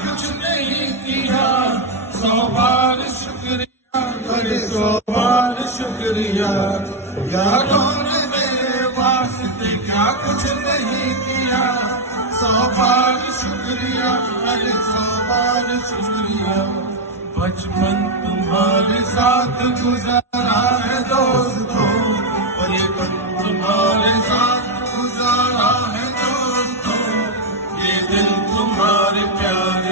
कुछ नहीं किया, 100 बार शुक्रिया करे, 100 बार शुक्रिया। यारों ने मेरे वास्ते क्या कुछ नहीं किया, 100 बार शुक्रिया करे, 100 बार शुक्रिया। बचपन तुम्हारे साथ गुजारा है दोस्तों, बचपन तुम्हारे साथ गुजारा है दोस्तों, ये दिल तुम्हारे प्यार